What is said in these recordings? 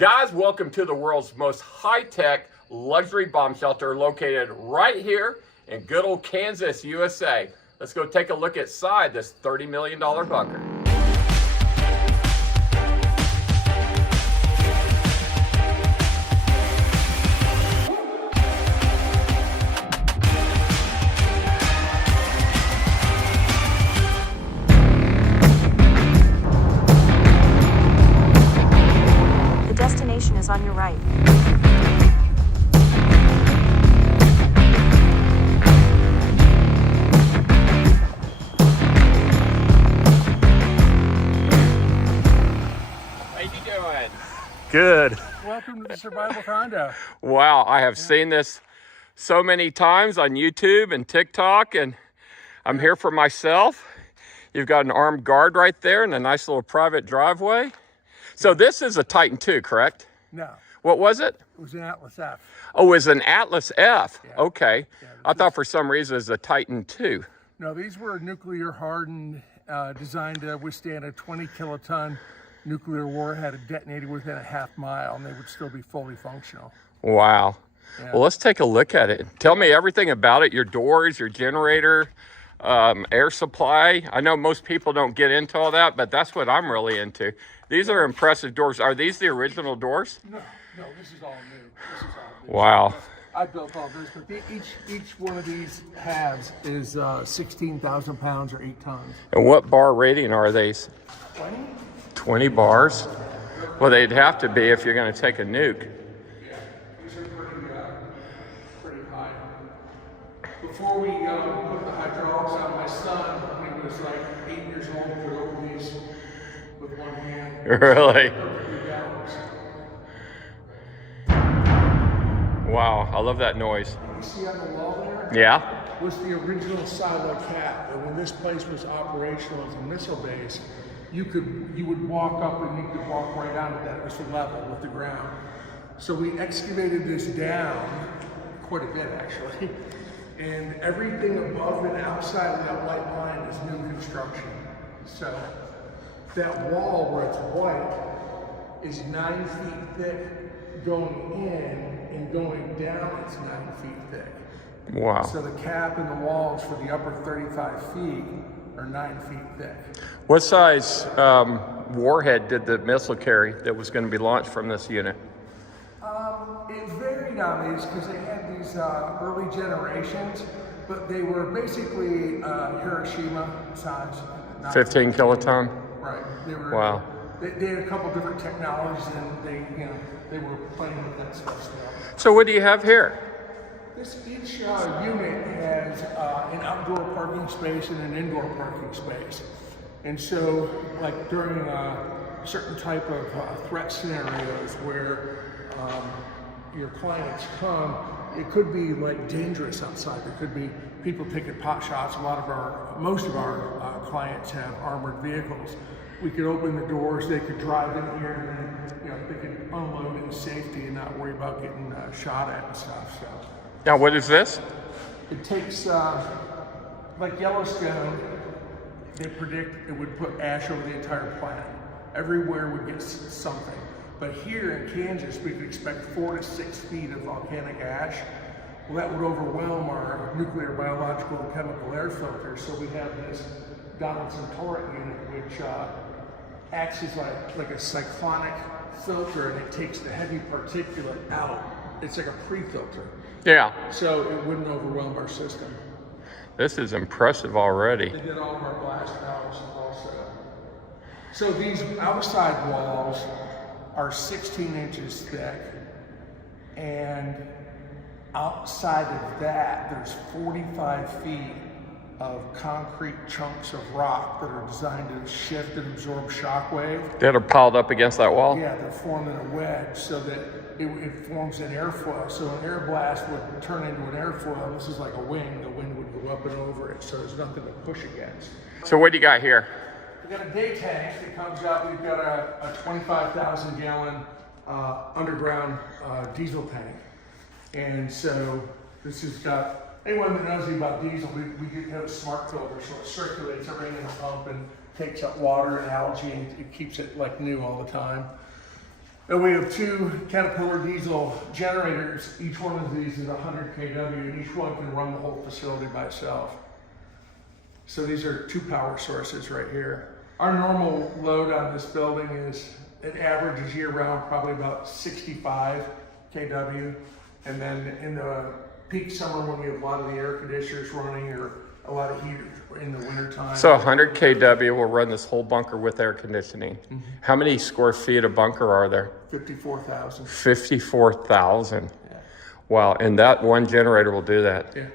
Guys, welcome to the world's most high-tech luxury bomb shelter located right here in good old Kansas, USA. Let's go take a look inside this $30 million bunker. Is on your right. How you doing? Good. Welcome to the survival condo. Wow, I have seen this so many times on YouTube and TikTok, and I'm here for myself. You've got an armed guard right there and a nice little private driveway. So this is a Titan II, correct? No. What was it? It was an Atlas F. Oh, it was an Atlas F. Yeah. Okay. Yeah, I thought for some reason it was a Titan II. No, these were nuclear hardened, designed to withstand a 20 kiloton nuclear warhead detonated within a half mile, and they would still be fully functional. Wow. Yeah. Well, let's take a look at it. Tell me everything about it, your doors, your generator, air supply. I know most people don't get into all that, but that's what I'm really into. These are impressive doors. Are these the original doors? No, this is all new. This is all new. Wow. I built all this, but each one of these halves is 16,000 pounds or 8 tons. And what bar rating are these? 20? 20 bars? Well, they'd have to be if you're going to take a nuke. Yeah, these are pretty high. Before we put the hydraulics on, my son, when he was like 8 years old, could open these with one hand. Really? Wow, I love that noise. You see on the wall there? Yeah? Was the original silo cap. And when this place was operational as a missile base, you would walk up and you could walk right onto that. It was level with the ground. So we excavated this down quite a bit actually. And everything above and outside of that white line is new construction. So that wall where it's white is 9 feet thick going in, and going down it's 9 feet thick. Wow. So the cap and the walls for the upper 35 feet are 9 feet thick. What size warhead did the missile carry that was going to be launched from this unit? It varied on these because they had these early generations, but they were basically Hiroshima size. 15 kiloton? Right. They were, wow. They had a couple different technologies, and they were playing with that stuff still. So what do you have here? Each unit has an outdoor parking space and an indoor parking space. And so, like during certain type of threat scenarios where your clients come, it could be like dangerous outside. There could be people taking pot shots. Most of our clients have armored vehicles. We could open the doors, they could drive in here, and then they could unload in safety and not worry about getting shot at and stuff. So. Now, what is this? It takes, like Yellowstone, they predict it would put ash over the entire planet. Everywhere would get something. But here in Kansas, we could expect 4 to 6 feet of volcanic ash. Well, that would overwhelm our nuclear, biological, and chemical air filters. So we have this Donaldson turret unit, which acts as like a cyclonic filter, and it takes the heavy particulate out. It's like a pre-filter. Yeah. So it wouldn't overwhelm our system. This is impressive already. They did all of our blast valves also. So these outside walls are 16 inches thick, and outside of that, there's 45 feet of concrete chunks of rock that are designed to shift and absorb shock wave. That are piled up against that wall? Yeah, they're formed in a wedge so that it forms an airfoil. So an air blast would turn into an airfoil. This is like a wing. The wind would go up and over it, so there's nothing to push against. So what do you got here? We got a day tank that comes out. We've got a 25,000 gallon underground diesel tank. And so this has got, anyone that knows about diesel, we have a smart filter, so it circulates everything in the pump and takes up water and algae, and it keeps it like new all the time. And we have 2 Caterpillar diesel generators. Each one of these is 100 kW, and each one can run the whole facility by itself. So these are 2 power sources right here. Our normal load on this building is, it averages year round, probably about 65 kW. And then in the peak summer, when we have a lot of the air conditioners running or a lot of heat in the wintertime. So 100 kW will run this whole bunker with air conditioning. Mm-hmm. How many square feet of bunker are there? 54,000. 54,000. Yeah. Wow, and that one generator will do that. Yeah.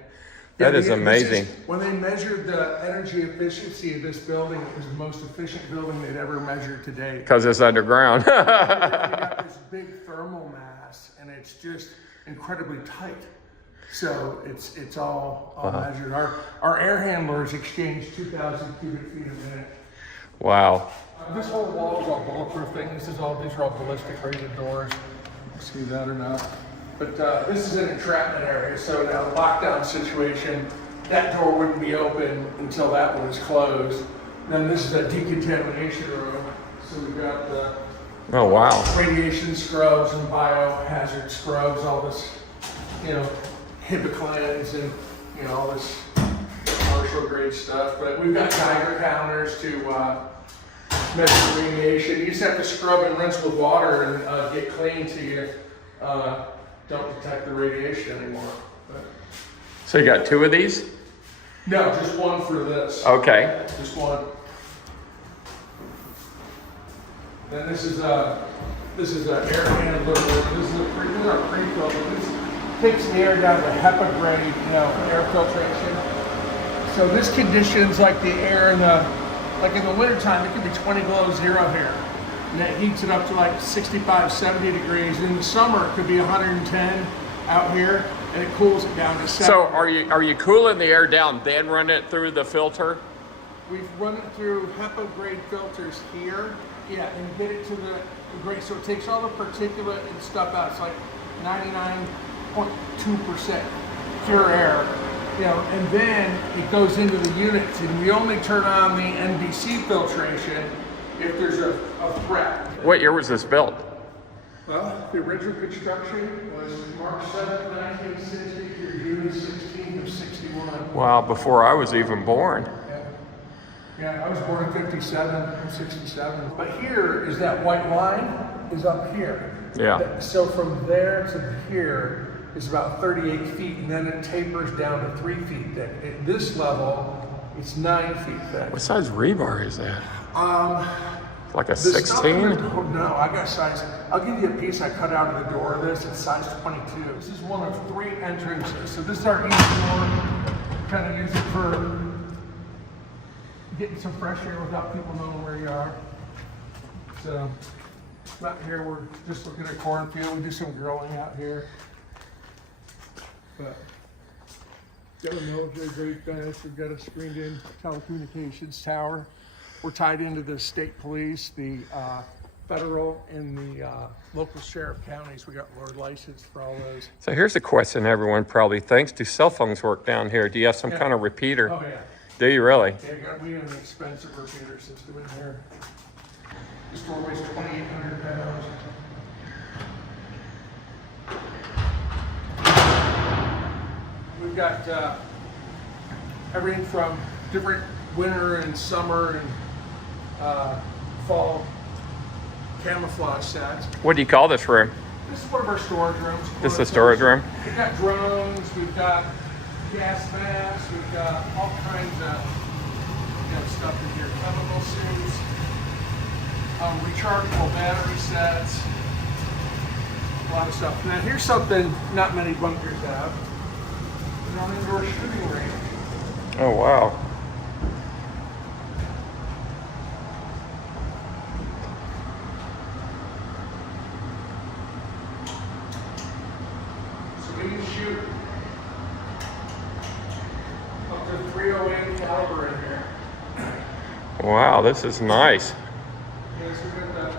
That is amazing. When they measured the energy efficiency of this building, it was the most efficient building they'd ever measured to date. Because it's underground. They got this big thermal mass, and it's just incredibly tight. So it's all measured. Our air handlers exchange 2,000 cubic feet a minute. Wow. This whole wall is all bulletproof thing. These are all ballistic rated doors. See that or not? But this is an entrapment area, so in a lockdown situation, that door wouldn't be open until that one is closed. Then this is a decontamination room. So we've got the Oh, wow. radiation scrubs and biohazard scrubs, all this, HIPAA and, all this commercial grade stuff. But we've got Geiger counters to measure radiation. You just have to scrub and rinse with water and get clean so you don't detect the radiation anymore. But, So you got 2 of these? no, just one for this. Okay. Just one. Then this is a air handler. This is a pre-filter. This takes the air down to HEPA grade, air filtration. So this conditions like the air in the wintertime, it can be 20 below zero here. And that heats it up to like 65, 70 degrees. In the summer, it could be 110 out here, and it cools it down to 70. So are you cooling the air down, then run it through the filter? We've run it through HEPA grade filters here. Yeah, and get it to the grade. So it takes all the particulate and stuff out. It's like 99.2% pure air. And then it goes into the units, and we only turn on the NBC filtration if there's a threat. What year was this built? Well, the original construction was March 7th, 1960 through June 16th of 61. Wow, before I was even born. Yeah, I was born in 57, I'm 67. But here is that white line is up here. Yeah. So from there to here is about 38 feet, and then it tapers down to 3 feet thick. At this level, it's 9 feet thick. What size rebar is that? Like a The stuff 16? in the door- No, I got size. I'll give you a piece I cut out of the door of this. It's size 22. This is one of 3 entrances. So this is our east door. Kind of use it for getting some fresh air without people knowing where you are. So out here, we're just looking at cornfield. We do some grilling out here. But got a military grade fence. We've got a screened-in telecommunications tower. We're tied into the state police, the federal, and the local sheriff counties. We got Lord licensed for all those. So here's a question everyone probably thinks. Do cell phones work down here? Do you have some kind of repeater? Oh yeah. Do you really? Yeah, we have an expensive repeater system in here. This door weighs 2,800 pounds. We've got everything from different winter and summer and fall camouflage sets. What do you call this room? This is one of our storage rooms. This is a storage room? We've got drones, we've got gas masks, we've got all kinds of stuff in here. Chemical suits, rechargeable battery sets, a lot of stuff. Now here's something not many bunkers have. It's an indoor shooting range. Oh, wow. So we can shoot up to 308 caliber in here. Wow, this is nice. Yes, we got that.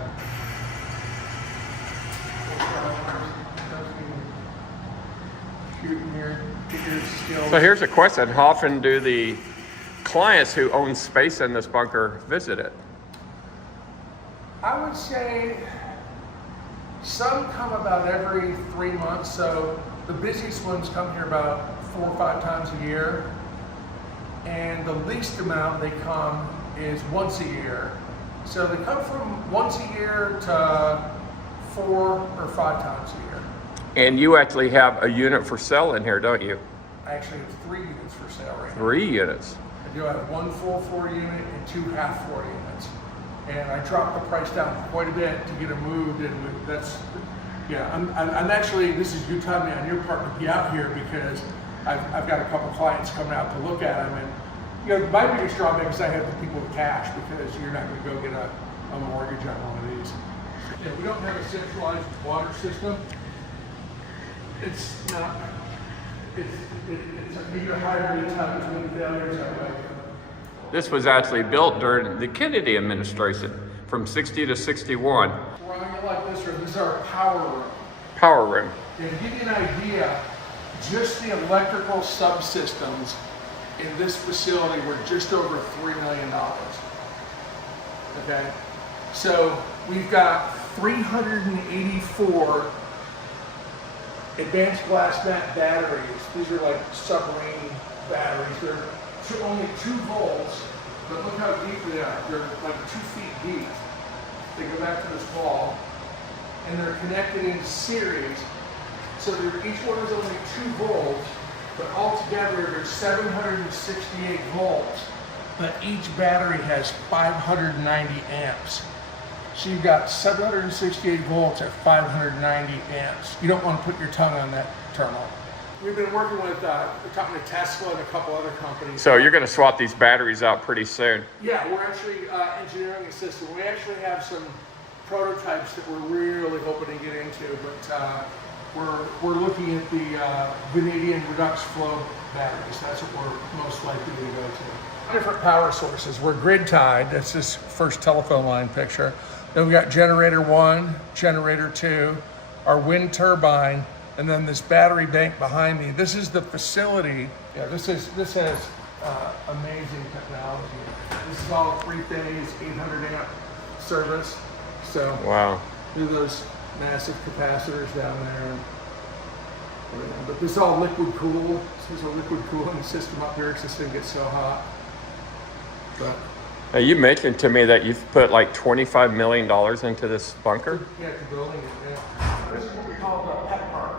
Shooting here, get your skills. So here's a question. How often do the clients who own space in this bunker visit it? I would say Some come about every 3 months, so the busiest ones come here about 4 or 5 times a year. And the least amount they come is once a year. So they come from once a year to 4 or 5 times a year. And you actually have a unit for sale in here, don't you? Actually, it's 3 units for sale right now. 3 units. I do have 1 full floor unit and 2 half floor units. And I dropped the price down quite a bit to get them moved, and that's, yeah, I'm actually, this is good timing on your part to be out here because I've got a couple clients coming out to look at them, and you know, my biggest drawback is I have the people with cash because you're not going to go get a mortgage on one of these. Yeah, we don't have a centralized water system. It's not, it's a meter hybrid type of wind failures that way. This was actually built during the Kennedy administration from 60 to 61. We're on here like this room. This is our power room. Power room. And to give you an idea, just the electrical subsystems in this facility were just over $3 million. Okay? So we've got 384 advanced glass mat batteries. These are like submarine batteries. They're only 2 volts, but look how deep they are. They're like 2 feet deep. They go back to this wall, and they're connected in series. So each one is only 2 volts, but altogether there's 768 volts. But each battery has 590 amps. So you've got 768 volts at 590 amps. You don't want to put your tongue on that terminal. We've been working with talking to Tesla and a couple other companies. So you're going to swap these batteries out pretty soon. Yeah, we're actually engineering a system. We actually have some prototypes that we're really hoping to get into, but we're looking at the vanadium redox flow batteries. That's what we're most likely to go to. Different power sources. We're grid tied. That's this first telephone line picture. Then we got generator 1, generator 2, our wind turbine, and then this battery bank behind me. This is the facility. Yeah, this has amazing technology. This is all 3-phase, 800 amp service. So wow, look at those massive capacitors down there. But this is all liquid cool. This is a liquid cooling system up here because this thing gets so hot. But now you mentioned to me that you've put like $25 million into this bunker. yeah, the building. Yeah. This is what we call the pet park.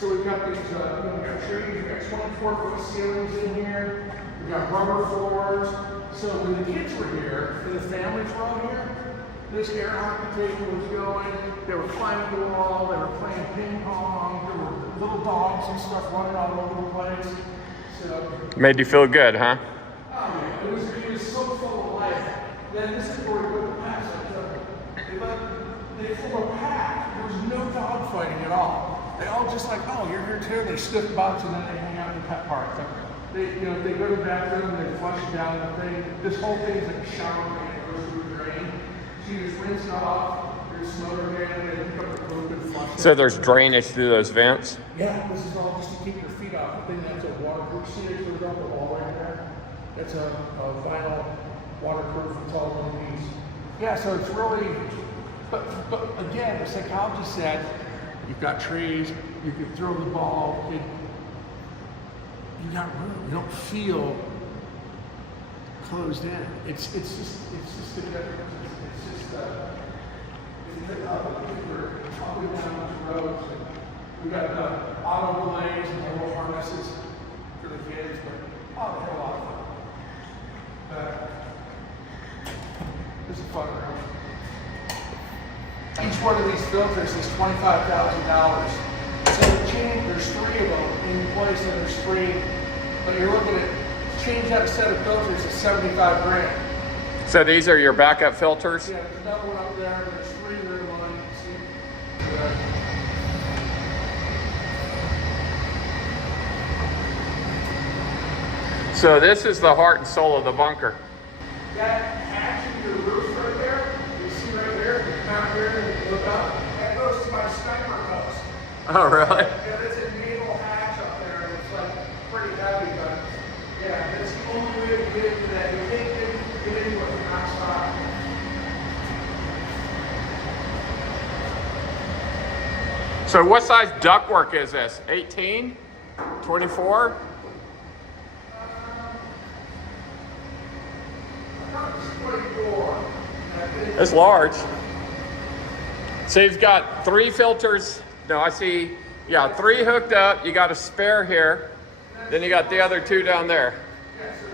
So we've got these, we've got trees, we've got 24-foot ceilings in here, we've got rubber floors. So when the kids were here, and the families were out here, this air hockey table was going, they were climbing the wall, they were playing ping pong, there were little dogs and stuff running all over the place. So, Made you feel good, huh? oh man, it was so full of life. Then this is where we put the pets. They form a pack. There was no dog fighting at all. They all just like, oh, you're here too. They sniff butts and then they hang out in the pet park. They, they go to the bathroom and they flush it down the thing. This whole thing is like a shower and it goes through the drain. So you just rinse it off. There's some motor drain and they pick up the poop and flush it. So there's drainage through those vents? Yeah, this is all just to keep your feet off. I think that's a waterproof. See, they put it on the wall right there. That's a vinyl waterproof. It's all one piece. Yeah, so it's really, but again, the psychologist said, you've got trees, you can throw the ball, you got room. You don't feel closed in. It's just we're up and down these roads. We got the auto relays and the little harnesses for the kids, but oh, they had a lot of fun. This is fun room. Each one of these filters is $25,000. So there's 3 of them in place, and there's 3. But you're looking at change out a set of filters is $75 grand. So these are your backup filters? Yeah, there's another one up there. There's 3 there in line. See? So this is the heart and soul of the bunker. That hatch in your roof right there, you see right there, you come out here and look up, that goes to my sniper post. Oh, really? Yeah, there's a naval hatch up there, and it's like pretty heavy, but yeah, that's the only way to get into that. You can't get into it from outside. So what size ductwork is this? 18? 24? It's large. So you've got 3 filters. No, I see, yeah, 3 hooked up. You got a spare here. Then you got the other 2 down there. Yeah, so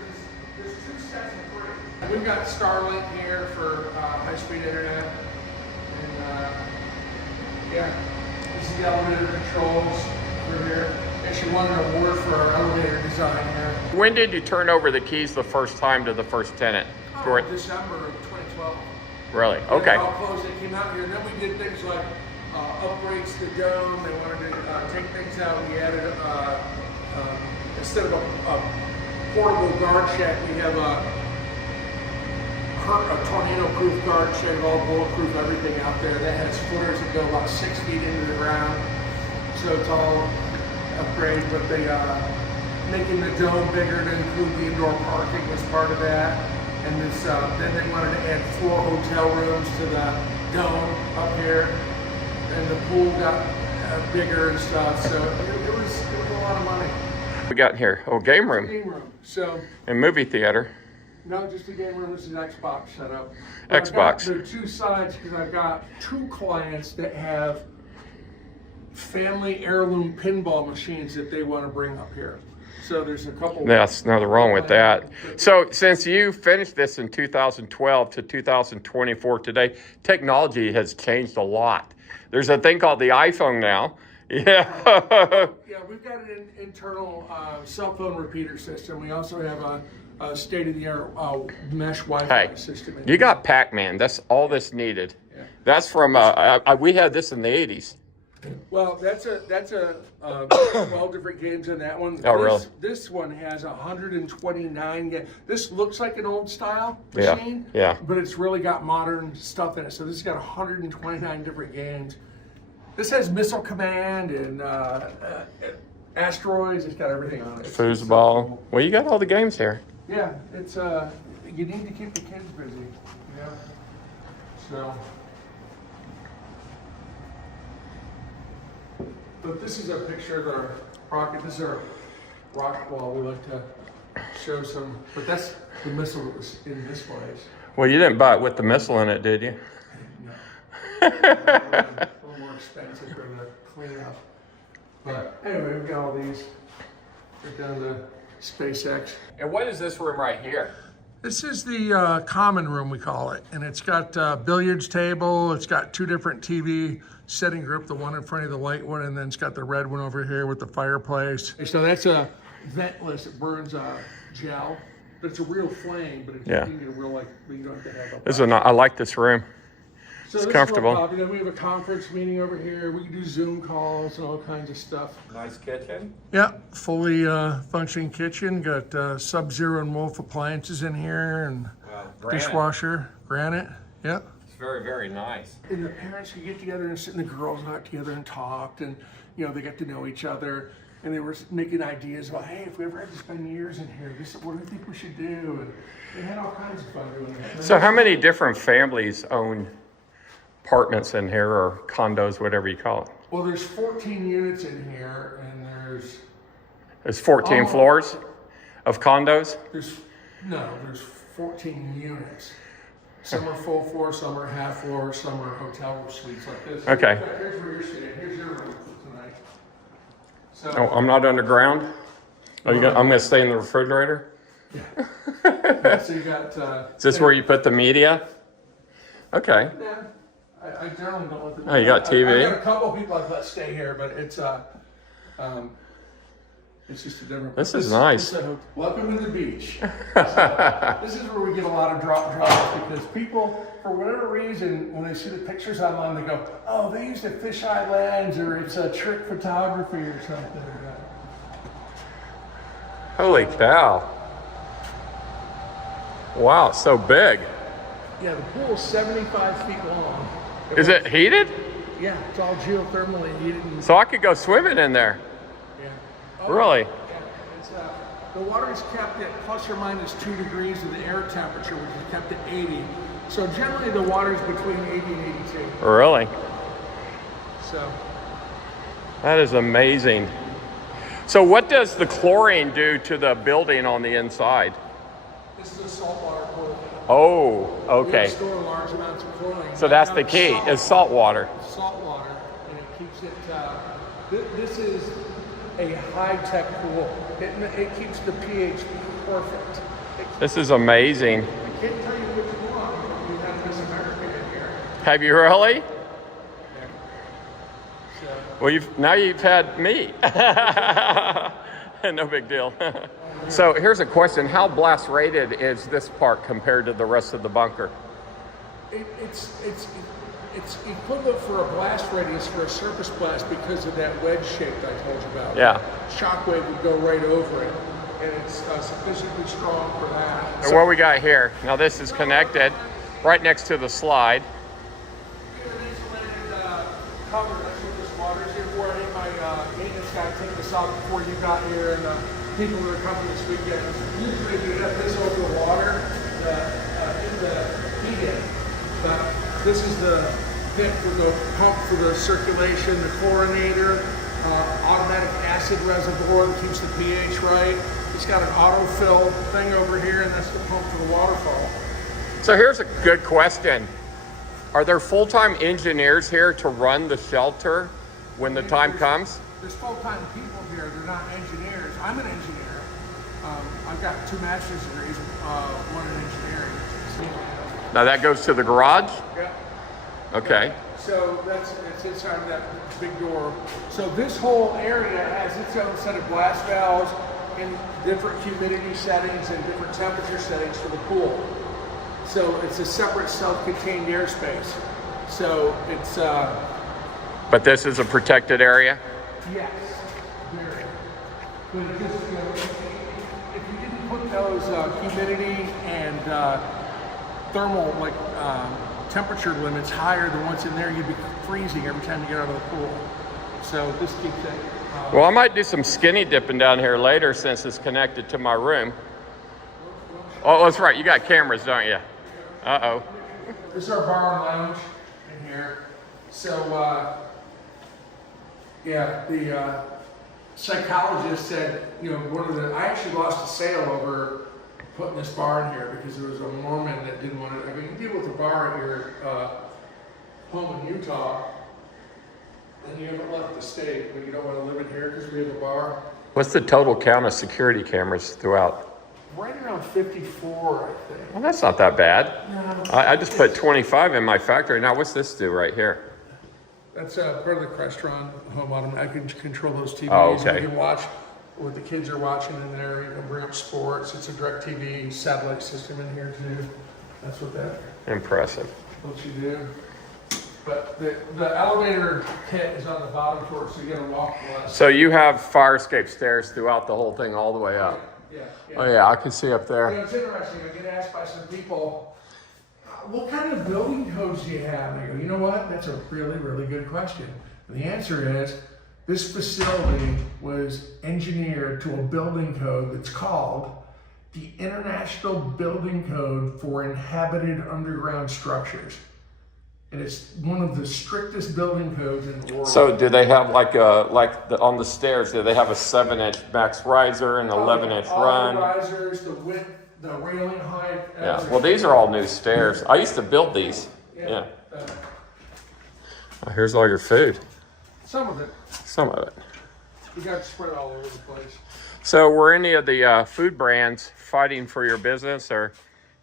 there's 2 sets of 3. We've got Starlink here for high-speed internet. And yeah, this is the elevator controls over here. Actually won an award for our elevator design here. When did you turn over the keys the first time to the first tenant? December of 2012. Really? Okay. All closed, they came out here, and then we did things like upgrades to the dome. They wanted to take things out. We added, instead of a portable guard shed, we have a tornado-proof guard shed, all bulletproof, everything out there. That has footers that go about 6 feet into the ground. So it's all upgrade, but they making the dome bigger to include the indoor parking was part of that. And this, then they wanted to add 4 hotel rooms to the dome up here, and the pool got bigger and stuff. So it was a lot of money. We got here, oh, game room. Game room. So. And movie theater. No, just a game room. This is Xbox setup. Xbox. There are 2 sides because I've got 2 clients that have family heirloom pinball machines that they want to bring up here. So there's a couple. That's nothing wrong with that. So since you finished this in 2012 to 2024 today, technology has changed a lot. There's a thing called the iPhone now. Yeah. Yeah, we've got an internal cell phone repeater system. We also have a state-of-the-art mesh Wi-Fi system. You got Pac-Man. That's all this needed. Yeah. That's from, we had this in the 80s. Well, that's 12 different games in that one. Oh, really? This one has 129 games. This looks like an old style machine, yeah. But it's really got modern stuff in it. So this has got 129 different games. This has Missile Command and asteroids. It's got everything on it. Foosball. Cool. Well, you got all the games here. Yeah, it's you need to keep the kids busy. Yeah. So. But this is a picture of our rocket. This is our rocket wall. We like to show some, but that's the missile that was in this place. Well, you didn't buy it with the missile in it, did you? No. A little more expensive for the cleanup. But anyway, we've got all these. We're down to SpaceX. And what is this room right here? This is the common room, we call it. And it's got a billiards table. It's got 2 different TV setting group, the one in front of the light one, and then it's got the red one over here with the fireplace. So that's a ventless. It burns gel, but it's a real flame. But it's, you can get a real, like, you don't have to have a. This is I like this room. So it's comfortable. Then we have a conference meeting over here. We can do Zoom calls and all kinds of stuff. Nice kitchen. Yeah, fully functioning kitchen. Got Sub-Zero and Wolf appliances in here, and dishwasher, granite. Yeah. Very, very nice. And the parents could get together and sit, and the girls got together and talked, and they got to know each other, and they were making ideas about, hey, if we ever had to spend years in here, what do you think we should do? And they had all kinds of fun doing that. So how many different families own apartments in here, or condos, whatever you call it? Well, there's 14 units in here, and there's 14 floors of condos? There's 14 units. Some are full floor, some are half floor, some are hotel suites like this. Okay. Here's where you're sitting. Here's your room tonight. So, I'm not underground? I'm going to stay in the refrigerator? Yeah. So you got... is this where you put the media? Okay. Yeah. I generally don't let them... Oh, you got TV? I've got a couple of people I've let stay here, but it's just a different... This is nice. Welcome to the beach. So, this is where we get a lot of drops because people, for whatever reason, when they see the pictures online, they go, oh, they used a fisheye lens, or it's a trick photography or something. Holy cow. Wow, it's so big. Yeah, the pool's 75 feet long. Is it heated? Yeah, it's all geothermally heated. So I could go swimming in there? Yeah. Really? Yeah. It's, the water is kept at plus or minus 2 degrees of the air temperature, which is kept at 80. So generally the water is between 80 and 82. Really? So That is amazing. So what does the chlorine do to the building on the inside? This is a saltwater pool. Oh, okay. We store large amounts of chlorine. So that's the key, is salt water. Salt water, and it keeps it, this is a high-tech pool. It keeps the pH perfect. This is amazing. I can't tell you which one, but we have Miss America in here. Have you really? Yeah. So, Well, now you've had me. No big deal. So here's a question. How blast rated is this part compared to the rest of the bunker? it's equivalent for a blast radius for a surface blast because of that wedge shape that I told you about. Yeah. Shockwave would go right over it, and it's sufficiently strong for that. So what we got here, now this is connected right next to the slide. An insulated cover, that's what this water's here for. I need my maintenance guy to take this off before you got here, and people that are coming this weekend. Usually we have this over the water in the heat, but this is the pit for the pump for the circulation, the chlorinator, automatic acid reservoir that keeps the pH right. It's got an autofill thing over here, and that's the pump for the waterfall. So here's a good question. Are there full-time engineers here to run the shelter when the time comes? There's full-time people here. They're not engineers. I'm an engineer. I've got 2 master's degrees, one in engineering. Now that goes to the garage? Yeah. Okay. So that's inside that big door. So this whole area has its own set of blast valves in different humidity settings and different temperature settings for the pool. So it's a separate self-contained airspace. So it's But this is a protected area? yes, very. But just if you didn't put those humidity and thermal temperature limits higher than what's in there, you'd be freezing every time you get out of the pool. So this keeps it. Well, I might do some skinny dipping down here later since it's connected to my room. Oh, that's right. You got cameras, don't you? Uh-oh. This is our bar and lounge in here. So, yeah, the psychologist said, you know, I actually lost a sale over putting this bar in here because there was a Mormon that didn't want to. I mean, you deal with a bar at your home in Utah, and you haven't left the state, but you don't want to live in here because we have a bar. What's the total count of security cameras throughout? Right around 54, I think. Well, that's not that bad. No. I just put 25 in my factory. Now, what's this do right here? That's part of the Crestron home automation. I can control those TVs. Oh, okay. You can watch what the kids are watching in there. You can bring up sports. It's a DirecTV satellite system in here too. That's what that Impressive. lets you do. But the elevator pit is on the bottom floor, so you got to walk less. So you have fire escape stairs throughout the whole thing all the way up? Yeah. Oh, yeah, I can see up You there. know, it's interesting. I get asked by some people, what kind of building codes do you have? And I go, you know what? That's a really, really good question. And the answer is, this facility was engineered to a building code that's called the International Building Code for Inhabited Underground Structures. And it's one of the strictest building codes in the world. So do they have on the stairs, do they have a 7-inch max riser and 11-inch all run? the risers, the width, the railing height. Yeah, well, these are all new stairs. I used to build these. Yeah. Oh, here's all your food. Some of it. Some of it. You got to spread it all over the place. So were any of the food brands fighting for your business or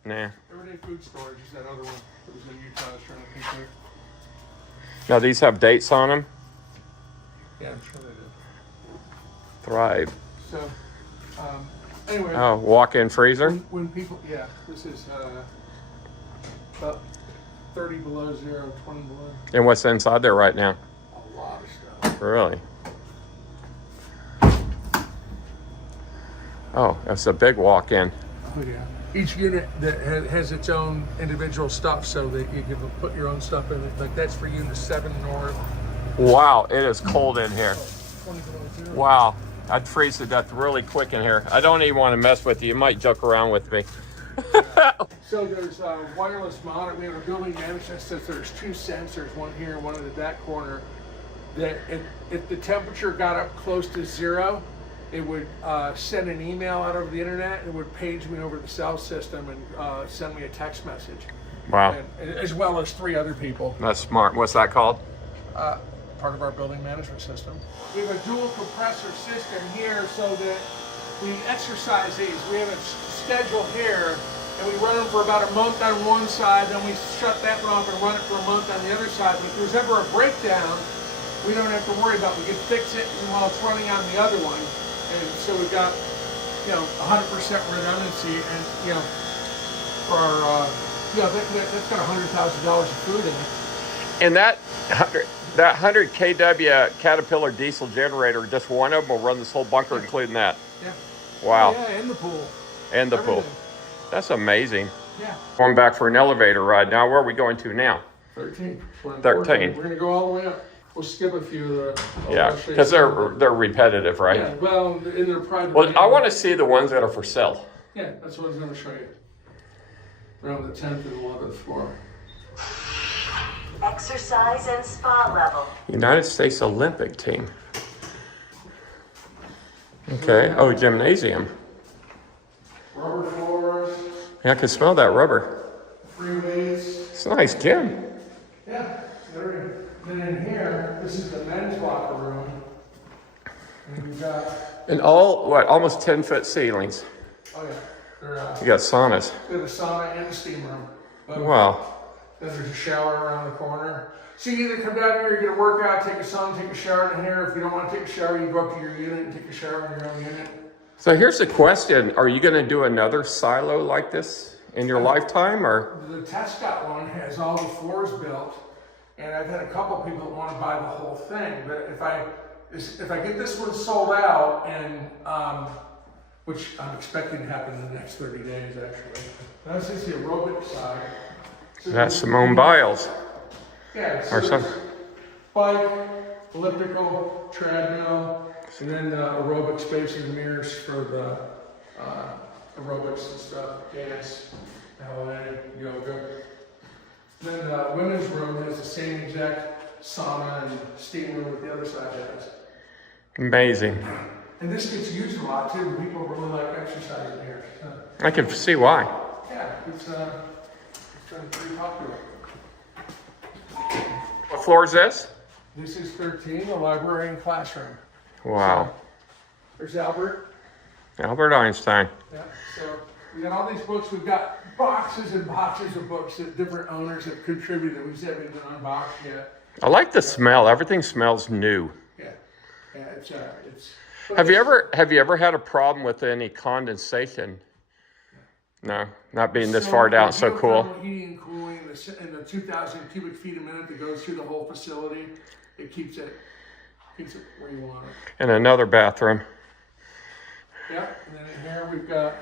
nah? Everyday Food Storage is that other one that was in Utah I was trying to think of. Now these have dates on them? Yeah, I'm sure they did. Thrive. So, anyway. Oh, walk-in freezer? When people, yeah, this is about 30 below zero, 20 below. And what's inside there right now? A lot of stuff. Really? Oh, that's a big walk-in. Oh, yeah. Each unit that has its own individual stuff so that you can put your own stuff in it. Like that's for unit 7 north. Wow, it is cold in here. 20 below zero. Wow, I'd freeze to death really quick in here. I don't even want to mess with you. You might joke around with me. So there's a wireless monitor. We have a building management says there's 2 sensors, one here and one in that corner. that if the temperature got up close to 0, it would send an email out over the internet. It would page me over the cell system and send me a text message. Wow. And, as well as 3 other people. That's smart. What's that called? Part of our building management system. We have a dual compressor system here so that we exercise these. We have a schedule here, and we run them for about a month on one side, then we shut that one off and run it for a month on the other side. But if there's ever a breakdown, we don't have to worry about it. We can fix it while it's running on the other one. And so we've got, 100% redundancy, and, for our, that's got $100,000 of food in it. And that 100 kW Caterpillar diesel generator, just one of them will run this whole bunker, including that. Yeah. Wow. Yeah, and the pool. And the Everything. pool. That's amazing. Yeah. Going back for an elevator ride. Now, where are we going to now? 13. 13. We're gonna go all the way up. We'll skip a few of the. Yeah, because they're repetitive, right? Yeah, well, in their private. Well, I want to see the ones that are for sale. Yeah, that's what I was going to show you. Around the 10th and 11th floor. Exercise and spa level. United States Olympic team. Okay. Oh, gymnasium. Rubber floors. Yeah, I can smell that rubber. Free weights. It's a nice gym. Yeah. Then in here, this is the men's locker room. And we've got. And almost 10-foot ceilings. Oh yeah. They're, You got saunas. we have a sauna and a steam room. Wow. Then there's a shower around the corner. So you either come down here, you get a workout, take a sauna, take a shower in here. If you don't want to take a shower, you go up to your unit and take a shower in your own unit. So here's the question. Are you going to do another silo like this in your lifetime, or? The Tescott one has all the floors built, and I've had a couple people that want to buy the whole thing. But if I get this one sold out, and which I'm expecting to happen in the next 30 days, actually. That's just the aerobic side. So That's Simone Biles. Yeah, so Or some. there's bike, elliptical, treadmill, and then the aerobic space and mirrors for the aerobics and stuff, dance, ballet, yoga. Then the women's room has the same exact sauna and steam room that the other side has. Amazing. And this gets used a lot too. People really like exercising here. I can see why. Yeah, it's pretty popular. What floor is this? This is 13, the library and classroom. Wow. There's Albert. Albert Einstein. Yeah, so we got all these books. We've got boxes and boxes of books that different owners have contributed. We just haven't even unboxed yet. I like the smell. Everything smells new. Yeah, it's. Have you ever had a problem with any condensation? No, not being this far down. So cool. Heating and cooling, and the 2,000 cubic feet a minute that goes through the whole facility, it keeps it where you want it. And another bathroom. Yep, and then in here we've got.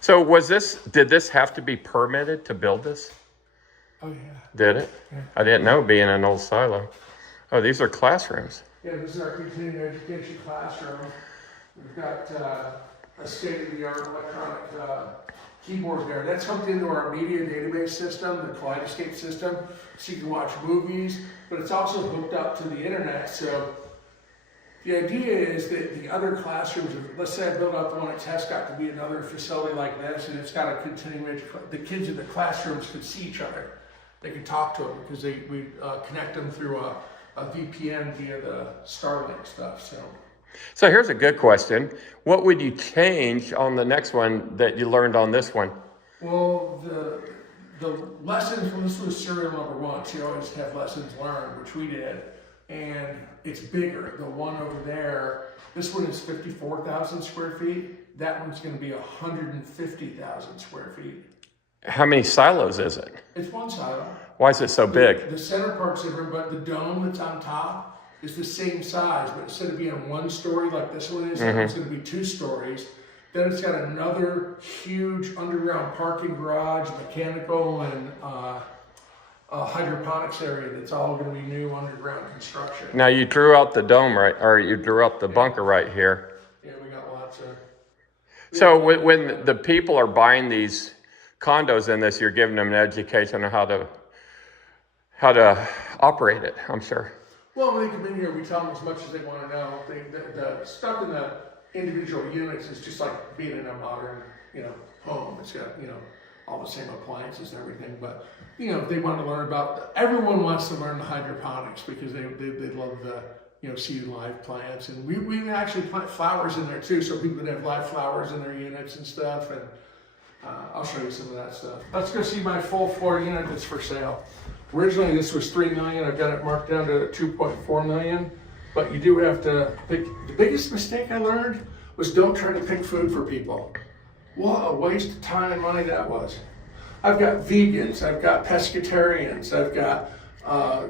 So did this have to be permitted to build this? Oh yeah. Did it? Yeah. I didn't know, being an old silo. Oh, these are classrooms. Yeah, this is our continuing education classroom. We've got a state-of-the-art electronic keyboard there. That's hooked into our media database system, the Kaleidoscape system, so you can watch movies, but it's also hooked up to the internet. So the idea is that the other classrooms, let's say I build out the one at Tescott to be another facility like this, and it's got a continuing education. The kids in the classrooms could see each other. They could talk to them because we connect them through a VPN via the Starlink stuff. So here's a good question. What would you change on the next one that you learned on this one? Well, the lessons, well, this was serial number 1, so you always have lessons learned, which we did, and it's bigger. The one over there, this one is 54,000 square feet. That one's going to be 150,000 square feet. How many silos is it? It's one silo. Why is it so big? The center part's different, but the dome that's on top is the same size, but instead of being 1 story like this one is, it's going to be 2 stories. Then it's got another huge underground parking garage, mechanical, and hydroponics area that's all going to be new underground construction. Now you drew out the dome, right? Or you drew up the bunker right here. Yeah, we got lots of. So when the people are buying these condos in this, you're giving them an education on how to operate it, I'm sure. Well, when they come in here, we tell them as much as they want to know. The stuff in the individual units is just like being in a modern, home. It's got, all the same appliances and everything. But, they want to learn about, everyone wants to learn the hydroponics because they love the, see live plants. And we actually plant flowers in there too, so people that have live flowers in their units and stuff. And I'll show you some of that stuff. Let's go see my full floor unit that's for sale. Originally, this was $3 million. I've got it marked down to $2.4 million. But you do have to pick. The biggest mistake I learned was don't try to pick food for people. What a waste of time and money that was. I've got vegans. I've got pescatarians. I've got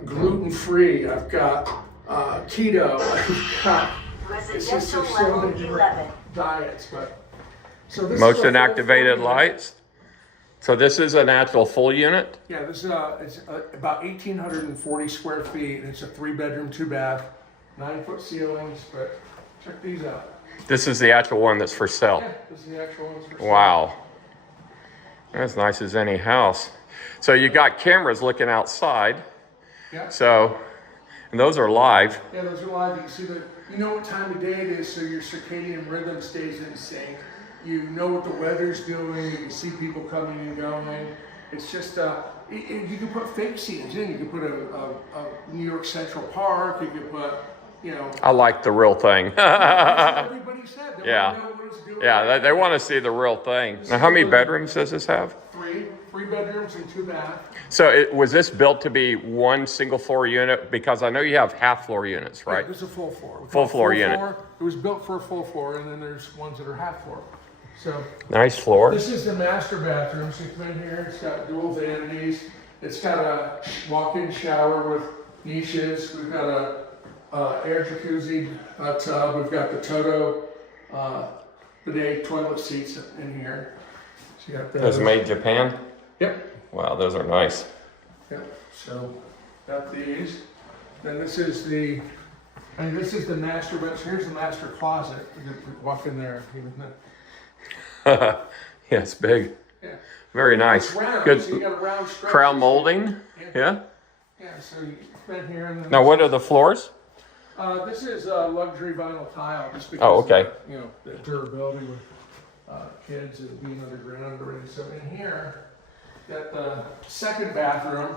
gluten-free. I've got keto. I've got Residential level 11. Diets. But so this Motion is a full activated floor unit. lights. So this is an actual full unit? Yeah, this is it's about 1,840 square feet. It's a 3-bedroom, 2-bath, 9-foot ceilings. But check these out. This is the actual one that's for sale. Yeah, this is the actual one. For sale. Wow. As nice as any house. So you got cameras looking outside. Yeah. So, and those are live. Yeah, those are live. You can see that. You know what time of day it is, so your circadian rhythm stays in sync. You know what the weather's doing. You can see people coming and going. It's just you can put fake scenes in. You can put a New York Central Park. You can put, I like the real thing. everybody said. They Yeah. want to know what it's doing. Yeah, they want to see the real thing. Now, how many bedrooms does this have? Three bedrooms and 2 baths. So was this built to be one single floor unit? Because I know you have half floor units, right? There's a full floor. Full floor unit. It was built for a full floor, and then there's ones that are half floor. So Nice floor. this is the master bathroom. So you come in here. It's got dual vanities. It's got a walk-in shower with niches. We've got a air jacuzzi tub. We've got the Toto bidet toilet seats in here. So you got those. Those made in Japan? Yep. Wow, those are nice. Yep. So got these. Then this is the master bedroom. So here's the master closet. You can walk in there. Yeah, it's big. Yeah. Very nice. It's round, Good so you got a round structure. crown molding. Yeah. Yeah, so you come in here and then Now, what are the floors? this is luxury vinyl tile, just because Oh, okay. of, the durability with kids and being underground already. So in here, got the second bathroom.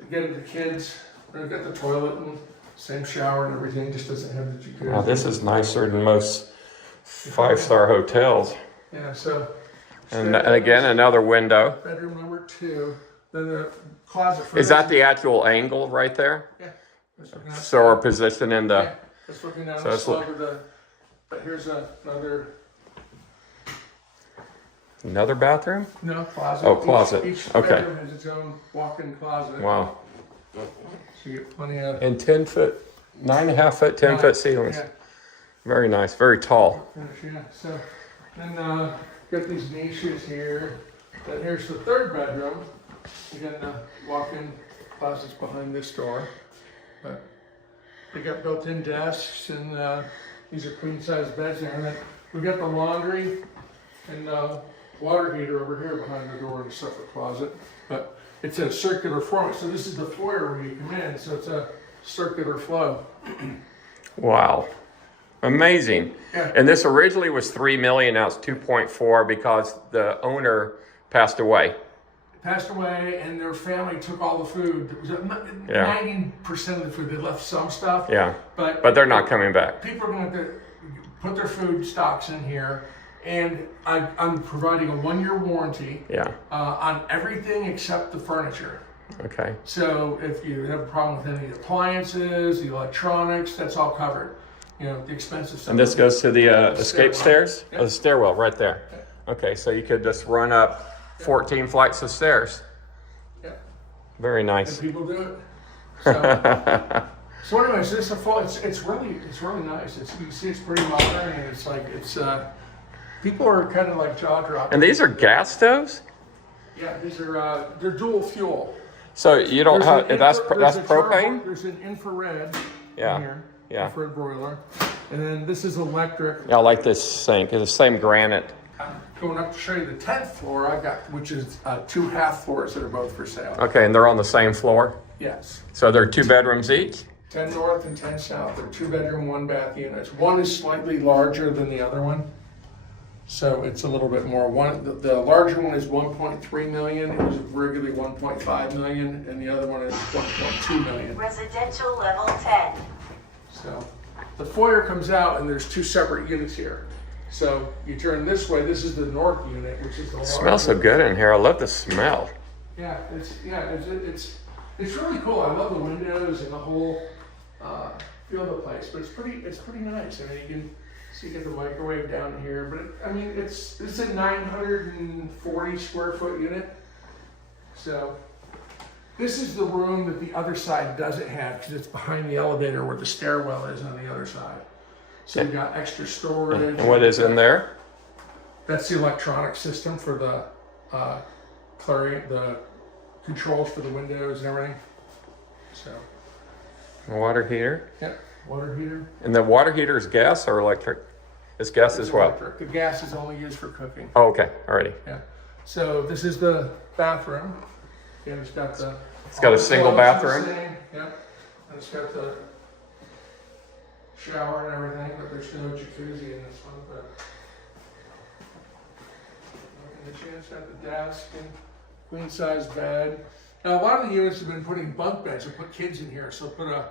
Again, the kids, they've got the toilet and same shower and everything. Just doesn't have the jacuzzi. Now, this is nicer than most 5-star hotels. Yeah, so. And again, another window. Bedroom number 2. Then the closet. For Is that the actual angle right there? Yeah. That's looking out- So our position in the. Yeah, that's looking down So the that's slope of the. But here's another. Another bathroom? No, closet. Oh, closet. Each Okay. bedroom has its own walk-in closet. Wow. So you get plenty of. And 10-foot, 9.5-foot, 10-foot ceilings. Yeah, Very nice, very tall. finish, yeah. So then got these niches here. Then here's the third bedroom. You got the walk-in closets behind this door. But they got built-in desks, and these are queen-size beds there. And then we got the laundry and water heater over here behind the door in a separate closet. But it's a circular format. So this is the foyer where you come in. So it's a circular flow. Wow. Amazing. Yeah. And this originally was 3 million, now it's 2.4 because the owner passed away. Passed away, and their family took all the food. It was 90% of the food. They left some stuff. Yeah. But they're not coming back. people are going to put their food stocks in here, and I'm providing a 1-year warranty Yeah. on everything except the furniture. Okay. So if you have a problem with any of the appliances, the electronics, that's all covered. The expensive stuff. And this goes to the escape Stairwell. stairs? Yeah. Oh, the stairwell right there. Okay, so you could just run up 14 flights of stairs. Yeah. Very And nice. people do it. So, so anyways, this is a full. It's really nice. You can see it's pretty modern, and it's people are kind of like jaw dropping. And these are gas stoves? Yeah, these are they're dual fuel. So you don't There's have, an that's there's a propane? There's an infrared Yeah, in here. yeah. Infrared broiler, and then this is electric. I like this sink. It's the same granite. Going up to show you the 10th floor, I got, which is 2 half floors that are both for sale. Okay, and they're on the same floor? Yes. So they're 2 bedrooms each? 10 north and 10 south. They're 2-bedroom, 1-bath units. One is slightly larger than the other one, so it's a little bit more. The larger one is 1.3 million. It was regularly 1.5 million, and the other one is 1.2 million. Residential level 10. So the foyer comes out, and there's 2 separate units here. So you turn this way. This is the north unit, which is the larger. Smells so good in here. I love the smell. Yeah, it's really cool. I love the windows and the whole feel of the place. But it's pretty nice. I mean, you can see you get the microwave down here. But it's a 940 square foot unit. So this is the room that the other side doesn't have because it's behind the elevator where the stairwell is on the other side. So you got extra storage. And what is in there? That's the electronic system for the the controls for the windows and everything. So. Water heater. Yeah, water heater. And the water heater is gas or electric? It's gas as well. Electric. The gas is only used for cooking. Oh, okay. Alrighty. Yeah. So this is the bathroom. Yeah, it's got the. It's got a single bathroom. Yeah. And it's got the shower and everything, but there's no jacuzzi in this one. But it's got the desk and queen size bed. Now a lot of the units have been putting bunk beds and put kids in here. So put a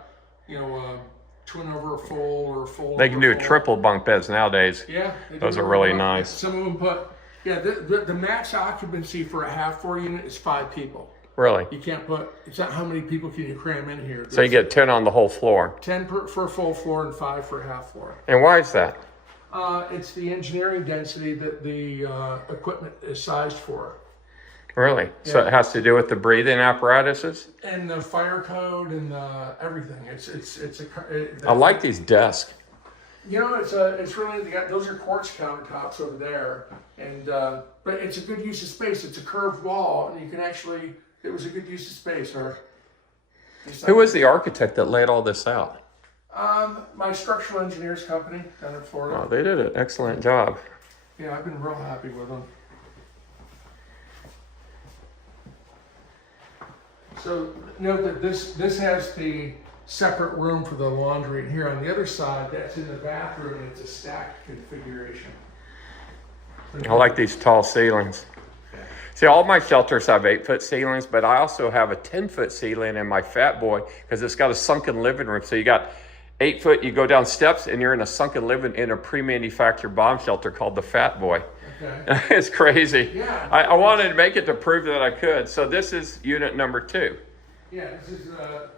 twin over a full or a full. They can do full. Triple bunk beds nowadays. Yeah, those are really nice. Some of them put. Yeah, the max occupancy for a half floor unit is 5 people. Really? You can't put. It's not how many people can you cram in here. So you get 10 on the whole floor. 10 for a full floor and 5 for a half floor. And why is that? It's the engineering density that the equipment is sized for. Really? Yeah. So it has to do with the breathing apparatuses? And the fire code and everything. I like these desks. You know, it's really those are quartz countertops over there, and but it's a good use of space. It's a curved wall, and you can actually. It was a good use of space. Who was the architect that laid all this out? My structural engineers company down in Florida. Oh, they did an excellent job. Yeah, I've been real happy with them. So note that this has the separate room for the laundry, and here on the other side, that's in the bathroom, and it's a stacked configuration. I like these tall ceilings. See, all my shelters have 8-foot ceilings, but I also have a 10-foot ceiling in my Fat Boy because it's got a sunken living room. So you got 8 foot, you go down steps, and you're in a sunken living in a pre-manufactured bomb shelter called the Fat Boy. Okay. It's crazy. Yeah. I wanted to make it to prove that I could. So this is unit number 2. Yeah, this is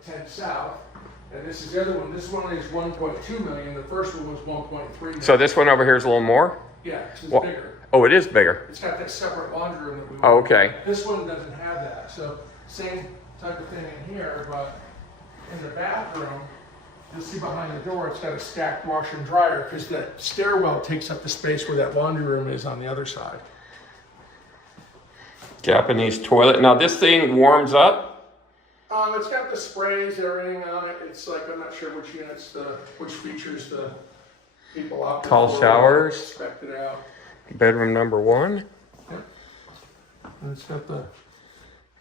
10 South, and this is the other one. This one is 1.2 million. The first one was 1.3 million. So this one over here is a little more? Yeah, it's bigger. Oh, it is bigger. It's got that separate laundry room that we want. Oh, okay. This one doesn't have that. So same type of thing in here, but in the bathroom, you'll see behind the door, it's got a stacked washer and dryer because that stairwell takes up the space where that laundry room is on the other side. Japanese toilet. Now this thing warms up? It's got the sprays, everything on it. It's like, I'm not sure which units, which features the people out there. Tall showers. Spec'd it out. Bedroom number 1. Yep. And it's got the...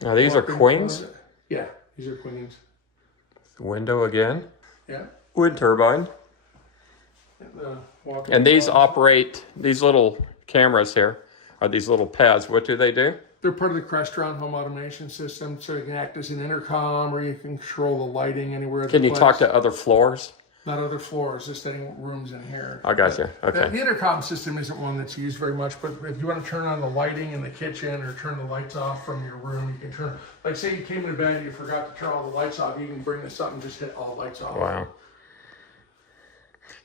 Now these are queens? Yeah, these are queens. Window again. Yeah. Wind turbine. And these operate, these little cameras here, are these little pads. What do they do? They're part of the Crestron home automation system, so you can act as an intercom or you can control the lighting anywhere. Can you talk to other floors? Not other floors, just any rooms in here. I got you. Okay. The intercom system isn't one that's used very much, but if you want to turn on the lighting in the kitchen or turn the lights off from your room, you can turn, like say you came into bed and you forgot to turn all the lights off, you can bring this up and just hit all the lights off. Wow.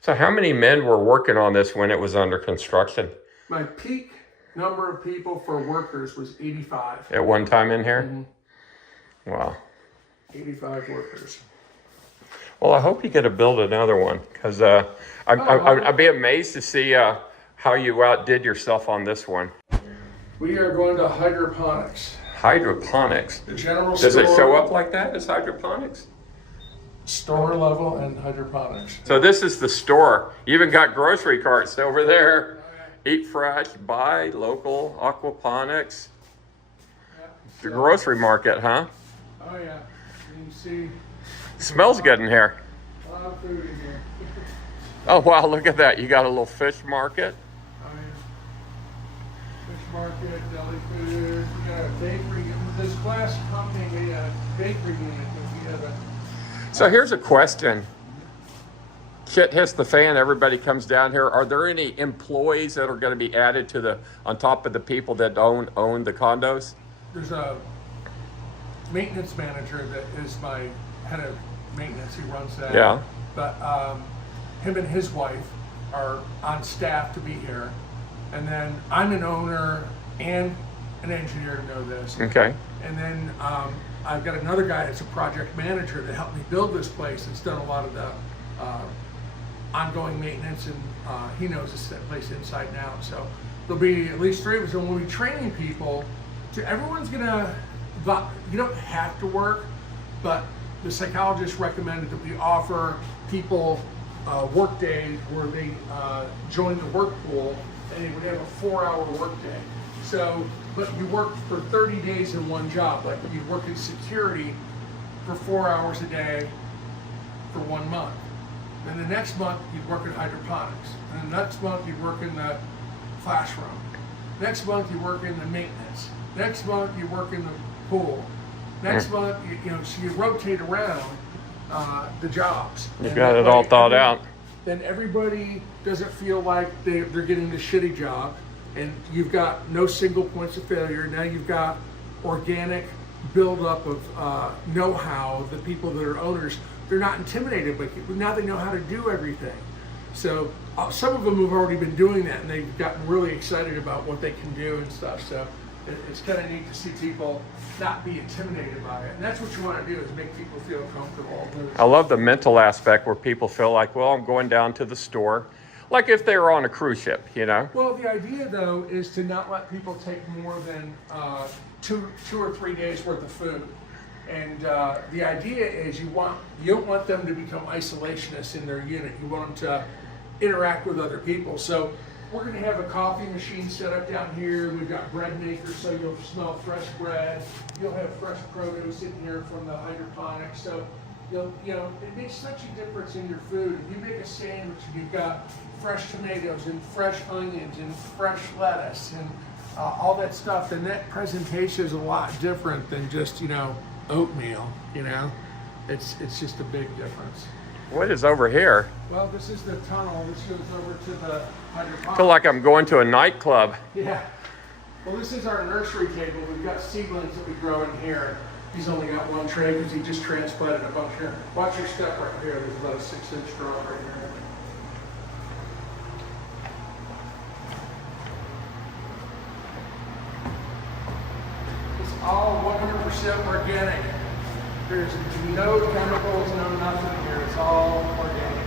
So how many men were working on this when it was under construction? My peak number of people for workers was 85. At one time in here? Mm-hmm. Wow. 85 workers. Well, I hope you get to build another one because I'd be amazed to see how you outdid yourself on this one. We are going to hydroponics. Hydroponics? The general Does store, it show up like that as hydroponics? Store level and hydroponics. So this is the store. You even got grocery carts over there. Eat fresh, buy local, aquaponics. Yeah. The grocery market, huh? Oh yeah, you can see. Smells good in here. lot of food in here. Oh, wow, look at that. You got a little fish market. I mean, fish market, deli food, we got a bakery. This glass company made a bakery unit that we have a. So here's a question. Shit hits the fan, everybody comes down here. Are there any employees that are going to be added to the, on top of the people that own the condos? There's a maintenance manager that is my head of maintenance. He runs that. Yeah. But him and his wife are on staff to be here. And then I'm an owner and an engineer to know this. Okay. And then I've got another guy that's a project manager that helped me build this place. That's done a lot of the ongoing maintenance, and he knows this place inside and out. So there'll be at least 3 of us, and we'll be training people. Everyone's gonna, you don't have to work, but the psychologist recommended that we offer people work days where they join the work pool, and they would have a 4-hour work day. So, but you work for 30 days in one job. Like you work in security for 4 hours a day for 1 month. Then the next month you'd work in hydroponics. And the next month you'd work in the classroom. Next month you work in the maintenance. Next month you work in the pool. Next month, so you rotate around the jobs. You've got it all thought out. Then everybody doesn't feel like they're getting the shitty job, and you've got no single points of failure. Now you've got organic buildup of know-how. The people that are owners, they're not intimidated, but now they know how to do everything. So some of them have already been doing that, and they've gotten really excited about what they can do and stuff. So it's kind of neat to see people not be intimidated by it. And that's what you want to do, is make people feel comfortable. I love the mental aspect where people feel like, well, I'm going down to the store. Like if they were on a cruise ship, Well, the idea, though, is to not let people take more than 2 or 3 days worth of food. And the idea is you don't want them to become isolationists in their unit. You want them to interact with other people. So we're going to have a coffee machine set up down here. We've got bread makers, so you'll smell fresh bread. You'll have fresh produce in here from the hydroponics. So it makes such a difference in your food. If you make a sandwich and you've got fresh tomatoes and fresh onions and fresh lettuce and all that stuff, then that presentation is a lot different than just oatmeal. It's just a big difference. What is over here? Well, this is the tunnel. This goes over to the hydroponics. I feel like I'm going to a nightclub. Yeah. Well, this is our nursery table. We've got seedlings that we grow in here. He's only got 1 tray because he just transplanted a bunch here. Watch your step right here. There's about a 6-inch drop right here. It's all 100% organic. There's no chemicals, no nothing here. It's all organic.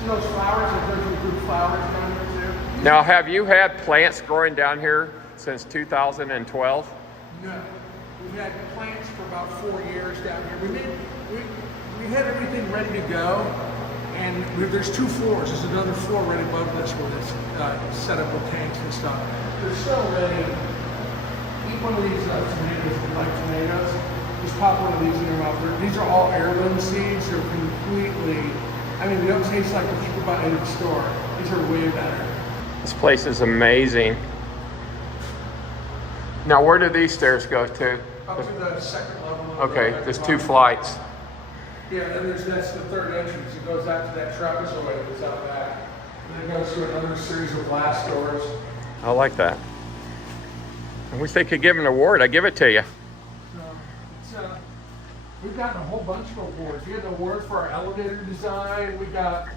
See those flowers? There's good flowers down here too. Now, have you had plants growing down here since 2012? No. We've had plants for about 4 years down here. We had everything ready to go, and there's 2 floors. There's another floor right above this where it's set up with tanks and stuff. They're still ready. Eat one of these tomatoes if you like tomatoes. Just pop one of these in your mouth. These are all heirloom seeds. They're completely, they don't taste like what you can buy in the store. These are way better. This place is amazing. Now, where do these stairs go to? Up to the second level. Okay, there's 2 flights. Yeah, and then that's the 3rd entrance. It goes out to that trapezoid that's out back. And then it goes to another series of glass doors. I like that. I wish they could give an award. I give it to you. We've gotten a whole bunch of awards. We had an award for our elevator design. We got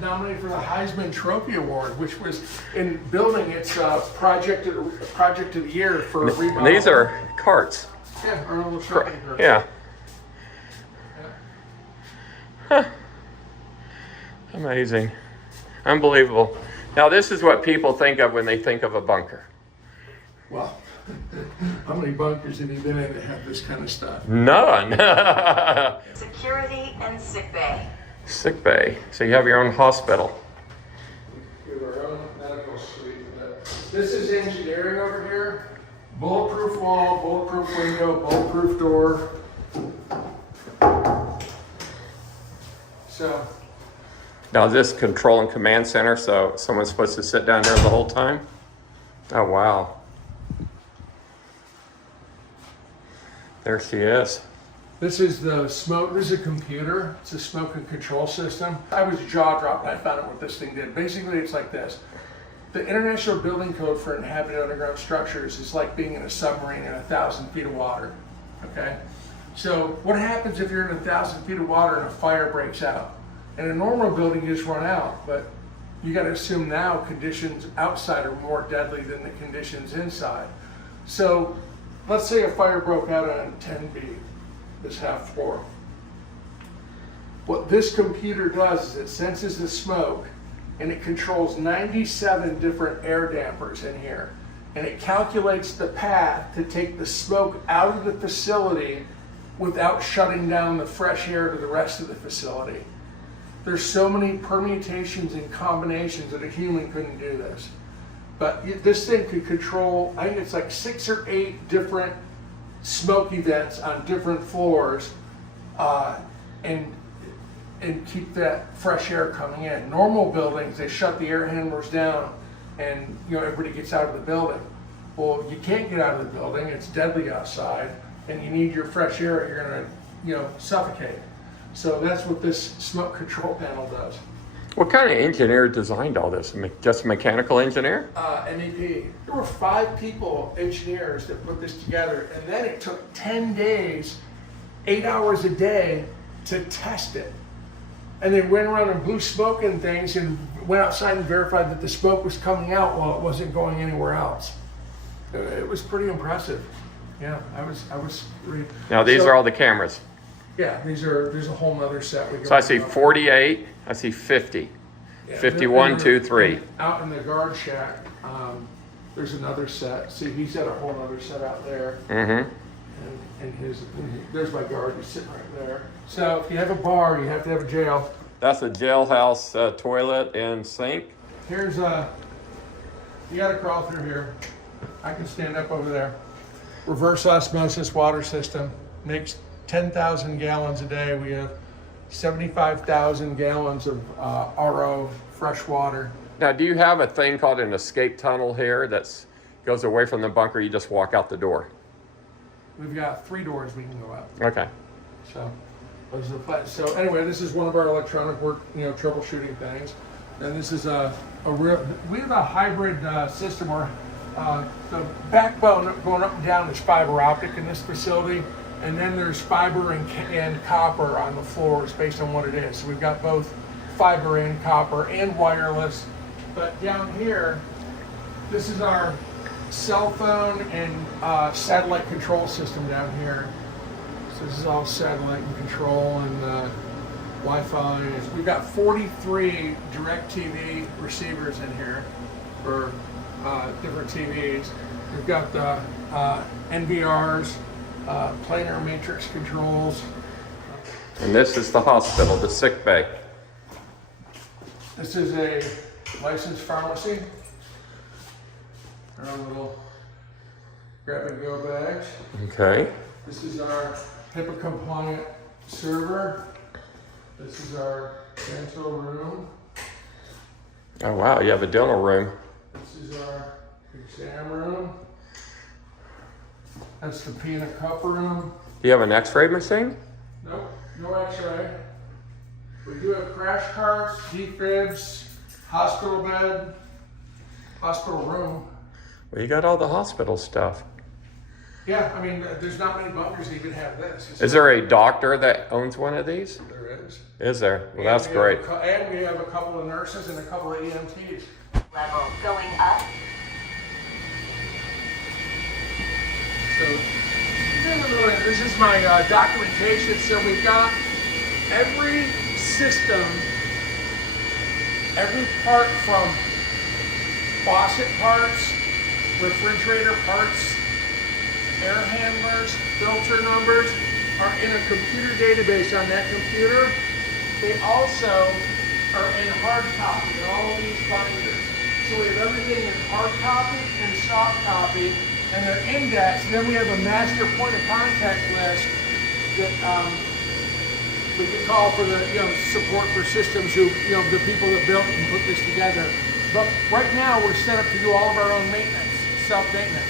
nominated for the Heisman Trophy Award, which was in building. It's project of the year for remodel. And these are carts. Yeah, our little shopping cart. Yeah. Huh. Amazing. Unbelievable. Now, this is what people think of when they think of a bunker. Well, how many bunkers have you been in that have this kind of stuff? None. Security and sick bay. Sick bay. So you have your own hospital. We have our own medical suite. This is engineering over here. Bulletproof wall, bulletproof window, bulletproof door. So Now this control and command center, so someone's supposed to sit down there the whole time? Oh, wow. There she is. this is the smoke, this is a computer. It's a smoke and control system. I was jaw dropped when I found out what this thing did. Basically, it's like this. The International Building Code for inhabited underground structures is like being in a submarine in 1,000 feet of water, okay? So what happens if you're in 1,000 feet of water and a fire breaks out? In a normal building, you just run out, but you got to assume now conditions outside are more deadly than the conditions inside. So let's say a fire broke out on 10B, this half floor. What this computer does is it senses the smoke and it controls 97 different air dampers in here. And it calculates the path to take the smoke out of the facility without shutting down the fresh air to the rest of the facility. There's so many permutations and combinations that a human couldn't do this. But this thing could control, I think it's like 6 or 8 different smoke events on different floors, and keep that fresh air coming in. Normal buildings, they shut the air handlers down and everybody gets out of the building. Well, you can't get out of the building, it's deadly outside, and you need your fresh air or you're gonna suffocate. So that's what this smoke control panel does. What kind of engineer designed all this? Just a mechanical engineer? MEP. There were 5 people, engineers, that put this together, and then it took 10 days, 8 hours a day to test it. And they went around and blew smoke and things and went outside and verified that the smoke was coming out while it wasn't going anywhere else. It was pretty impressive. Yeah, I was really. Now these are all the cameras. Yeah, there's a whole nother set. So I see 48, I see 50, Yeah, 51, 2, 3. Out in the guard shack, there's another set. See, he's got a whole other set out there. Mm-hmm. And there's my guard, he's sitting right there. So if you have a bar, you have to have a jail. That's a jailhouse toilet and sink. Here's you gotta crawl through here. I can stand up over there. Reverse osmosis water system, makes 10,000 gallons a day. We have 75,000 gallons of RO fresh water. Now, do you have a thing called an escape tunnel here that goes away from the bunker? You just walk out the door. We've got 3 doors we can go out. Okay. So, those are the plans. So anyway, this is one of our electronic work, troubleshooting things. And this is we have a hybrid system where the backbone going up and down is fiber optic in this facility. And then there's fiber and copper on the floors based on what it is. So we've got both fiber and copper and wireless. But down here, this is our cell phone and satellite control system down here. So this is all satellite and control and Wi-Fi. We've got 43 DirecTV receivers in here for different TVs. We've got the NVRs, planar matrix controls. And this is the hospital, the sick bay. This is a licensed pharmacy. Our own little grab and go bags. Okay. This is our HIPAA compliant server. This is our dental room. Oh, wow, you have a dental room. This is our exam room. That's the pee in a cup room. Do you have an x-ray machine? Nope, no x-ray. We do have crash carts, defibs, hospital bed, hospital room. Well, you got all the hospital stuff. Yeah, I mean, there's not many bunkers that even have this. Is there a doctor that owns one of these? There is. Is there? Well, that's great. And we have a couple of nurses and a couple of EMTs. Level going up. So, this is my documentation. So we've got every system, every part from faucet parts, refrigerator parts, air handlers, filter numbers are in a computer database on that computer. They also are in hard copy in all of these binders. So we have everything in hard copy and soft copy, and they're indexed. And then we have a master point of contact list that we could call for the support for systems who the people that built and put this together. But right now we're set up to do all of our own maintenance, self-maintenance.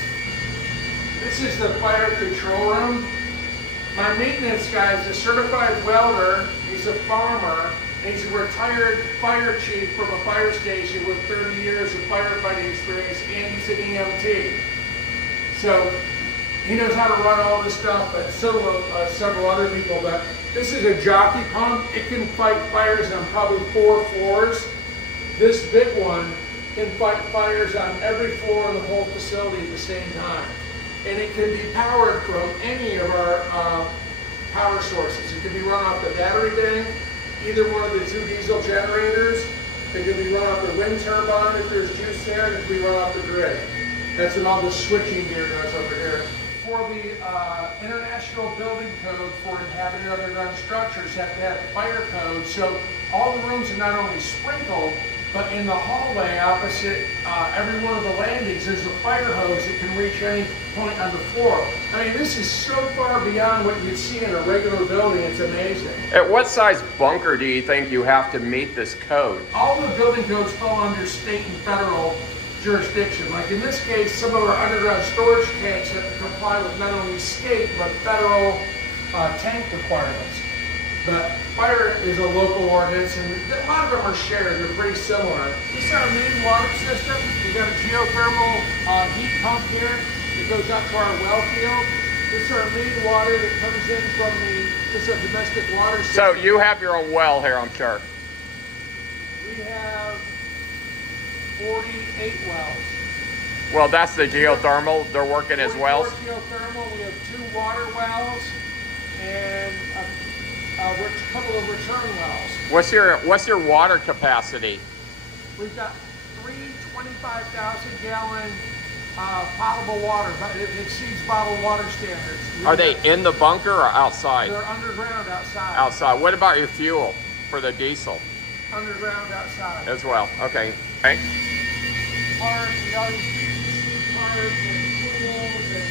This is the fire control room. My maintenance guy is a certified welder. He's a farmer. And he's a retired fire chief from a fire station with 30 years of firefighting experience, and he's an EMT. So he knows how to run all this stuff, but so do several other people. But this is a jockey pump. It can fight fires on probably 4 floors. This big one can fight fires on every floor in the whole facility at the same time. And it can be powered from any of our power sources. It can be run off the battery bank, either one of the 2 diesel generators. It can be run off the wind turbine if there's juice there, and it can be run off the grid. That's what all the switching gear does over here. For the International Building Code for inhabited underground structures, have to have fire code. So all the rooms are not only sprinkled, but in the hallway opposite every one of the landings, there's a fire hose that can reach any point on the floor. I mean, this is so far beyond what you'd see in a regular building, it's amazing. At what size bunker do you think you have to meet this code? All the building codes fall under state and federal jurisdiction. Like in this case, some of our underground storage tanks have to comply with not only state, but federal tank requirements. But fire is a local ordinance, and a lot of them are shared. They're pretty similar. This is our main water system. We've got a geothermal heat pump here that goes out to our well field. This is our main water that comes in from this is a domestic water system. So you have your own well here, I'm sure. We have 48 wells. Well, that's the geothermal. They're working as wells. Geothermal. We have 2 water wells and a couple of return wells. What's your water capacity? We've got 3 25,000 gallon potable water, but it exceeds bottled water standards. Are they in the bunker or outside? They're underground outside. Outside. What about your fuel for the diesel? Underground outside. As well. Okay. Okay. Parts, we got parts and tools and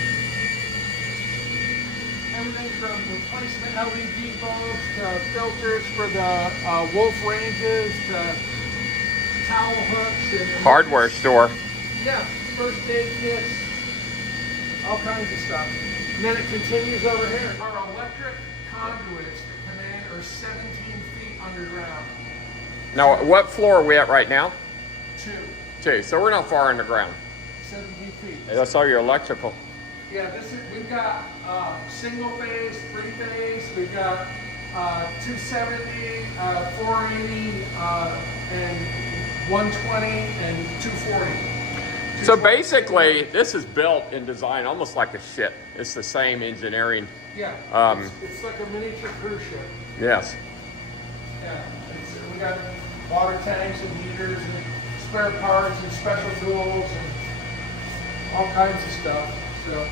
everything from replacement LED bulbs to filters for the wolf ranges to towel hooks and Hardware store. yeah, first aid kits, all kinds of stuff. And then it continues over here. Our electric conduits that come in are 17 feet underground. Now, what floor are we at right now? 2, So we're not far underground. 17 feet. That's all your electrical. Yeah, we've got single phase, 3 phase, we've got 270, 480, and 120, and 240. So basically, this is built and designed almost like a ship. It's the same engineering. Yeah, it's like a miniature cruise ship. Yes. Yeah, we got water tanks and heaters and spare parts and special tools and all kinds of stuff. So.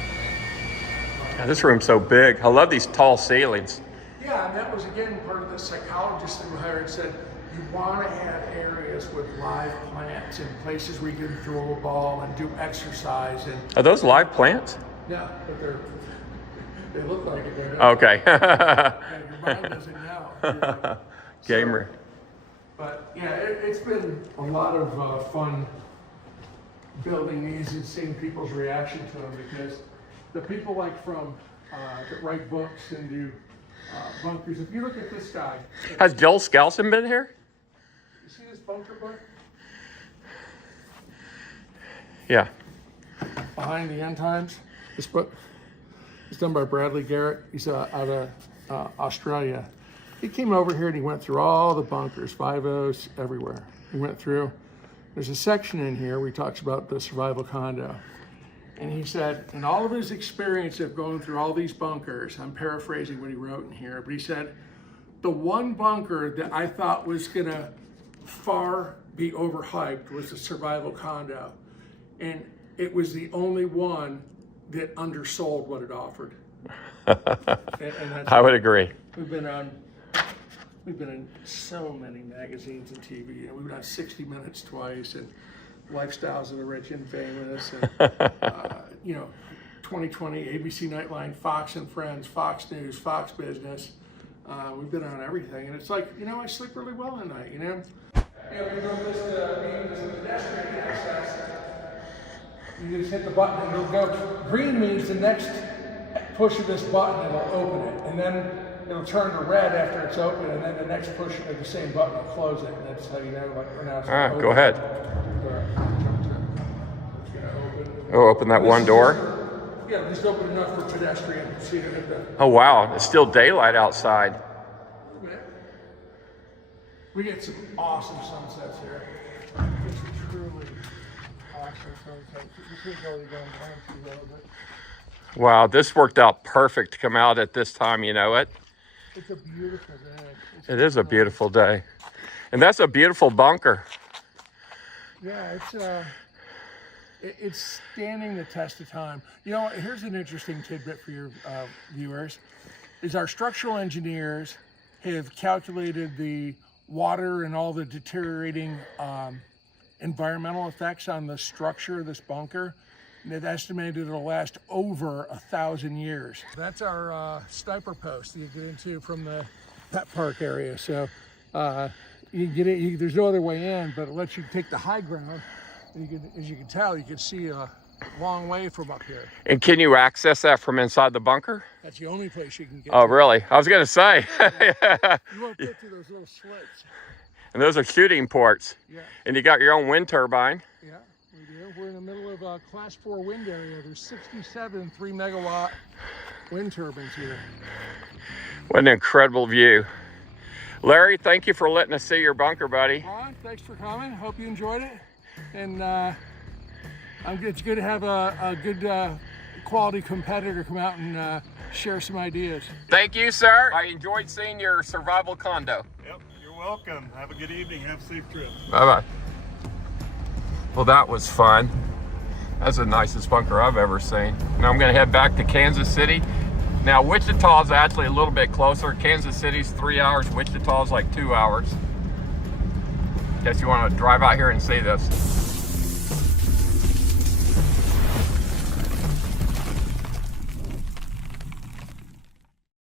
Yeah, this room's so big. I love these tall ceilings. Yeah, and that was again part of the psychologist that we hired said you want to have areas with live plants and places where you can throw a ball and do exercise and. Are those live plants? Yeah, but they look like it. They're Okay. yeah, your mind doesn't know. Gamer. But yeah, it's been a lot of fun building these and seeing people's reaction to them because the people like from that write books and do bunkers. If you look at this guy, Has Joel Skousen been here? you see this bunker book? Yeah. Behind the End Times. This book is done by Bradley Garrett. He's out of Australia. He came over here and he went through all the bunkers, 5.0s, everywhere. He went through. There's a section in here where he talks about the survival condo. And he said, in all of his experience of going through all these bunkers, I'm paraphrasing what he wrote in here, but he said, the one bunker that I thought was gonna far be overhyped was the survival condo. And it was the only one that undersold what it offered. and that's I would agree. We've been in so many magazines and TV. We've been on 60 Minutes twice, and Lifestyles of the Rich and Famous, and 2020 ABC Nightline, Fox and Friends, Fox News, Fox Business. We've been on everything, and it's like, you know, I sleep really well at night, you know? Yeah, we go this being this pedestrian access. You just hit the button and it'll go. Green means the next push of this button, it'll open it. And then it'll turn to red after it's open, and then the next push of the same button will close it. And that's how you know, like, we're now it's Ah, open. go ahead. Oh, open that one door. Yeah, just open enough for pedestrians. See it. Oh, wow. It's still daylight outside. We get some awesome sunsets here. It's truly awesome sunsets. You can't really go and glance through it. Wow, this worked out perfect to come out at this time, you know it? It's a beautiful day. It is a beautiful day. And that's a beautiful bunker. Yeah, it's standing the test of time. You know, here's an interesting tidbit for your viewers, is our structural engineers have calculated the water and all the deteriorating environmental effects on the structure of this bunker. And they've estimated it'll last over 1,000 years. That's our sniper post that you get into from the pet park area. So you can get it, there's no other way in, but it lets you take the high ground. And you can, as you can tell, you can see a long way from up here. And can you access that from inside the bunker? That's the only place you can get Oh, to. really? I was going to say. You won't get through those little slits. And those are shooting ports. Yeah. And you got your own wind turbine. Yeah, we do. We're in the middle of a class 4 wind area. There's 67 3-megawatt wind turbines here. What an incredible view. Larry, thank you for letting us see your bunker, buddy. Ron, thanks for coming. Hope you enjoyed it. And it's good to have a good quality competitor come out and share some ideas. Thank you, sir. I enjoyed seeing your survival condo. Yep, you're welcome. Have a good evening. Have a safe trip. Bye-bye. Well, that was fun. That's the nicest bunker I've ever seen. Now I'm going to head back to Kansas City. Now, Wichita is actually a little bit closer. Kansas City's 3 hours. Wichita is like 2 hours. Guess you want to drive out here and see this.